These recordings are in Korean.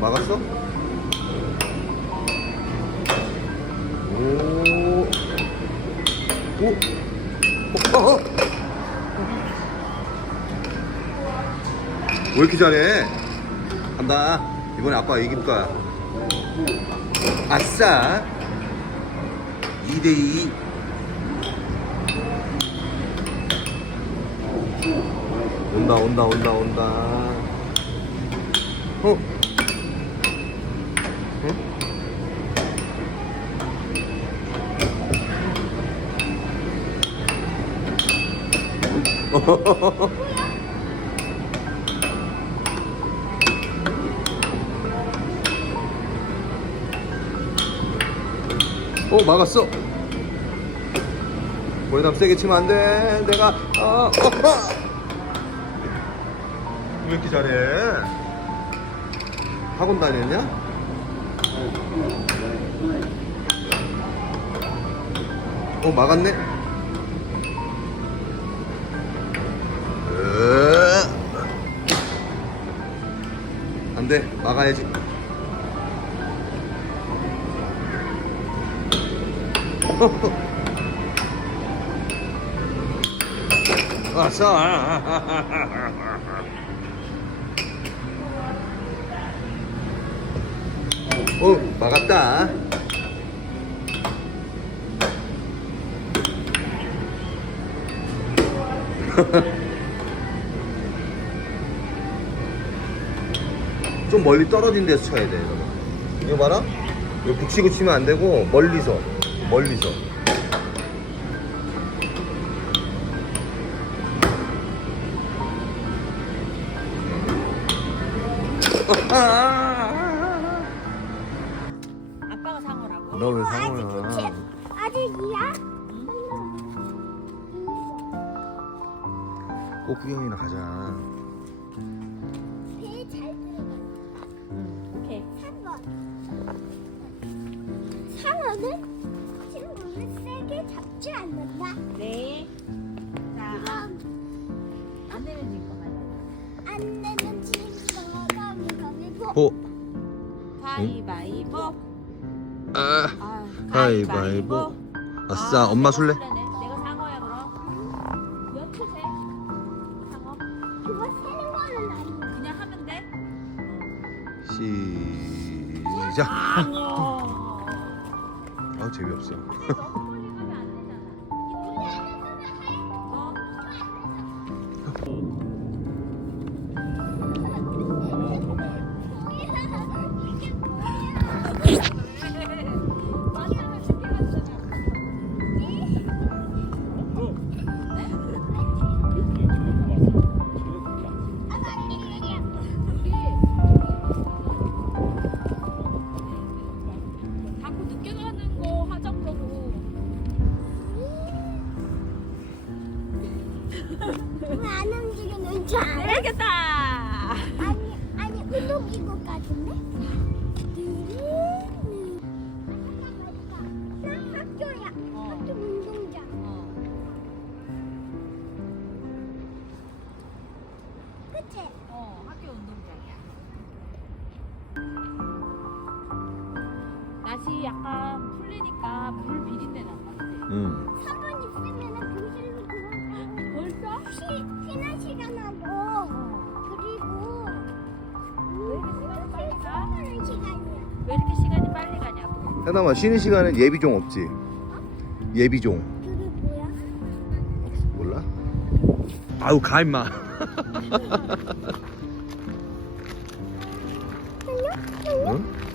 막았어? 오. 오. 어, 어, 어. 왜 이렇게 잘해? 간다. 이번에 아빠 이길 거야. 아싸. 2대2. 온다, 온다, 온다, 온다. 어? 어 막았어 거기다 세게 치면 안돼 내가 어, 어, 어. 왜 이렇게 잘해 학원 다녔냐? 어 막았네 안돼 막아야지 왔어. 어, 막았다. 좀 멀리 떨어진 데서 쳐야 돼, 이거. 이거 봐라. 이거 붙이고 치면 안 되고 멀리서, 멀리서. 아빠가 상어라고. 너왜 아직 상호야? 그치? 아직이야? 꼭 구경이나 가자. 상어는 친구를 세게 잡지 않는다. 네. 자, 그럼 안 내면 질거 맞아. 안 내면 친구가 가위바위보. 보. 가위바위보. 아. 아, 가위바위보. 아싸, 엄마 술래? 술래네. 내가 상어야 그럼. 몇 초세? 상어? 그거 세는 거는 아니야. 그냥 하면 돼? 시작. 상어. 아 재미없어. 왜 안 움직이는 줄 알아? 알겠다. 아니 아니 운동기구 같은데? 나 학교야. 어. 학교 운동장. 어. 그치? 어, 학교 운동장이야. 날씨 약간 풀리니까 물 비린내 난다, 그치? 응. 3번 쉬, 쉬는 시간하고 그리고 왜 이렇게 시간이 빨리 가? 하는 시간이야. 왜 이렇게 시간이 빨리 가냐고. 해담아 쉬는 시간에 예비종 없지? 예비종 그게 뭐야? 몰라? 아우 가 임마. 응?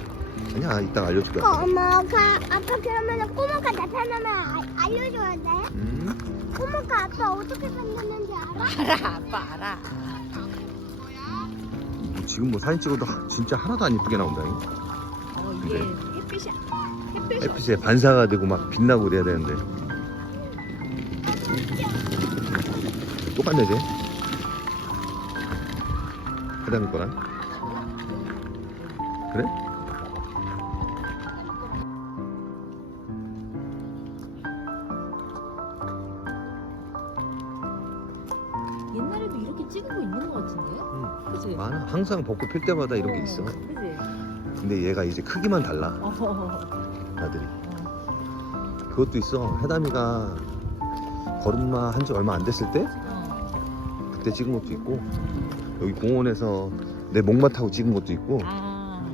아니야 이따 알려줄 거야. 꼬마가 아빠 그러면은 꼬마가 나타나면 아, 알려줘야 돼? 음? 꼬마가 아빠 어떻게 생겼는지 알아? 알아, 아빠 알아. 뭐 지금 뭐 사진 찍어도 하- 진짜 하나도 안 이쁘게 나온다니. 어, 이게 햇빛이야. 햇빛이 햇빛에 반사가 되고 막 빛나고 그래야 되는데 똑같네 쟤. 해담이 거랑. 그래? 거? 항상 벚꽃 필 때마다 이런 게 있어. 그지? 근데 얘가 이제 크기만 달라. 어. 나들이. 그것도 있어. 해담이가 걸음마 한 지 얼마 안 됐을 때 어. 그때 찍은 것도 있고 여기 공원에서 내 목마 타고 찍은 것도 있고 아.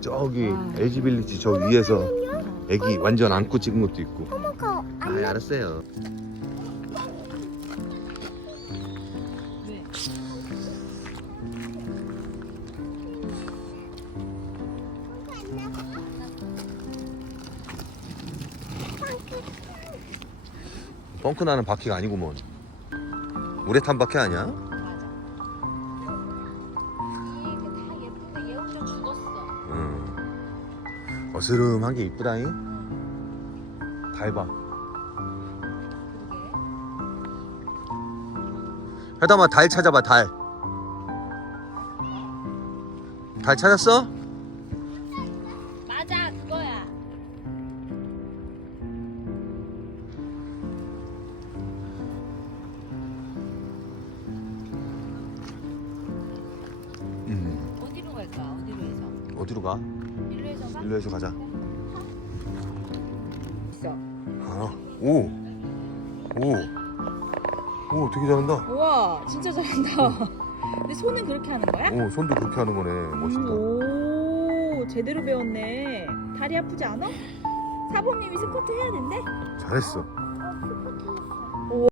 저기 아. LG 빌리지 저 위에서 애기 완전 안고 찍은 것도 있고. 꼬마가 아안 알았어요. 펑크 나는 바퀴가 아니구먼. 우레탄 바퀴 아니야? 맞아. 이게 다 예쁜데 얘 혼자 죽었어. 응. 어스름한 게 이쁘다잉. 닮아. 그러게. 해담아 달 찾아봐 달. 달 찾았어? 갈까? 어디로 해서? 어디로 가? 일로 해서 가? 일로 해서 가자. 있어. 아, 오, 오, 오, 되게 잘한다. 우와 진짜 잘한다. 근데 손은 그렇게 하는 거야? 오, 손도 그렇게 하는 거네. 멋있다. 음, 오 제대로 배웠네. 다리 아프지 않아? 사범님이 스쿼트 해야 된대? 잘했어.